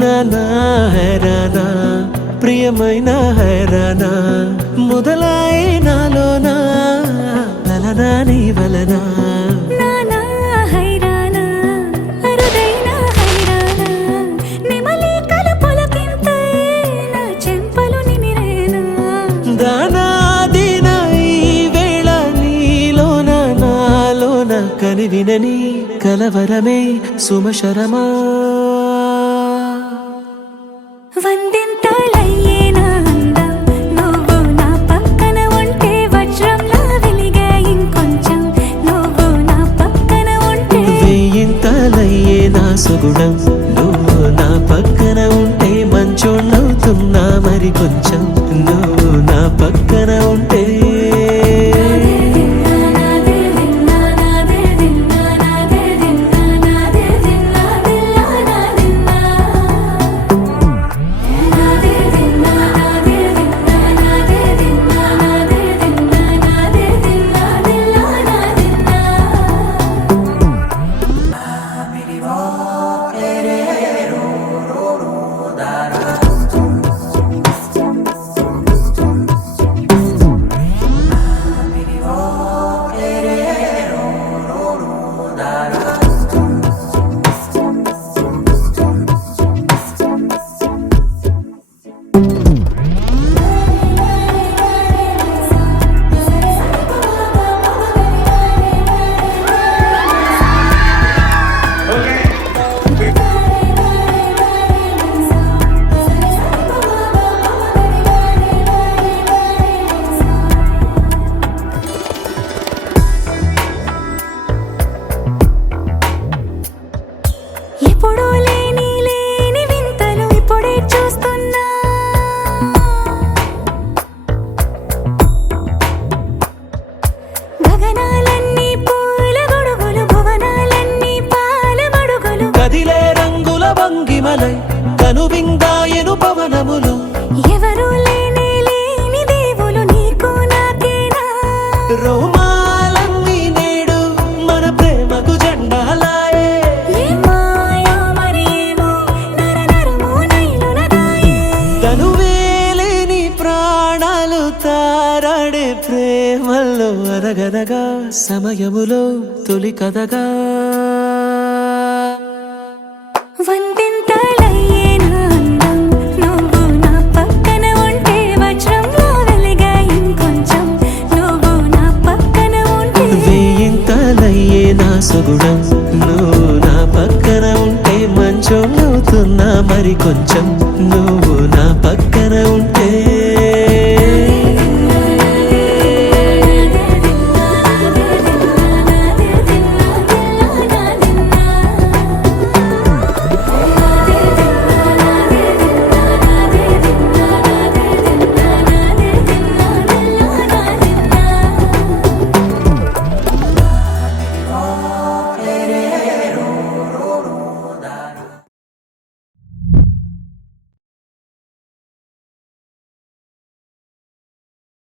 నానా హైరానా ప్రియమైన హైరానా మొదలాయి నాలోనా లలనా నీ వలనా నానా హైరానా అరుదైన హైరానా నెమలి కలుపులకింతై నా చెంపలు నిమిరేనా దానాదిన ఈ వేళ నీలోన నాలోన కనివినని కలవరమే సుమశరమా వందింతలయ్యేనా అందం నువ్వు నా పక్కన ఉంటే వజ్రంలా వెలిగే ఇంకొంచెం నువ్వు నా పక్కన ఉంటే వేయింతలయ్యే నా సుగుణం నువ్వు నా పక్కన ఉంటే మంచోణ్ణవుతున్నా మరి కొంచెం నువ్వు నా పక్కన ఉంటే ఎప్పుడూ లేని వింతలు ఇప్పుడే చూస్తున్నా గగనాలన్నీ పూల గొడుగులు భువనాలన్నీ పాల మడుగులు కదిలే రంగుల భంగిమలై కనువిందాయను పవనములు ఎవరూ లేని దేవులు నీకు నాకేనా రోమాలన్నీ నేడు మన ప్రేమకు జెండాలాయే మాయో మరేమో నరనరమో నైలునదాయే తనువేలేని ప్రాణాలు తారాడే ప్రేమల్లో అదగదగా సమయములో తొలి కథగా వందింతలయ్యేనా అందం నువ్వు నా పక్కన ఉంటే వజ్రంలా వెలిగే ఇంకొంచెం నువ్వు నా పక్కన ఉంటే వేయింతలయ్యే నా సుగుణం నువ్వు నా పక్కన ఉంటే మంచోణ్ణవుతున్నా మరి కొంచెం నువ్వు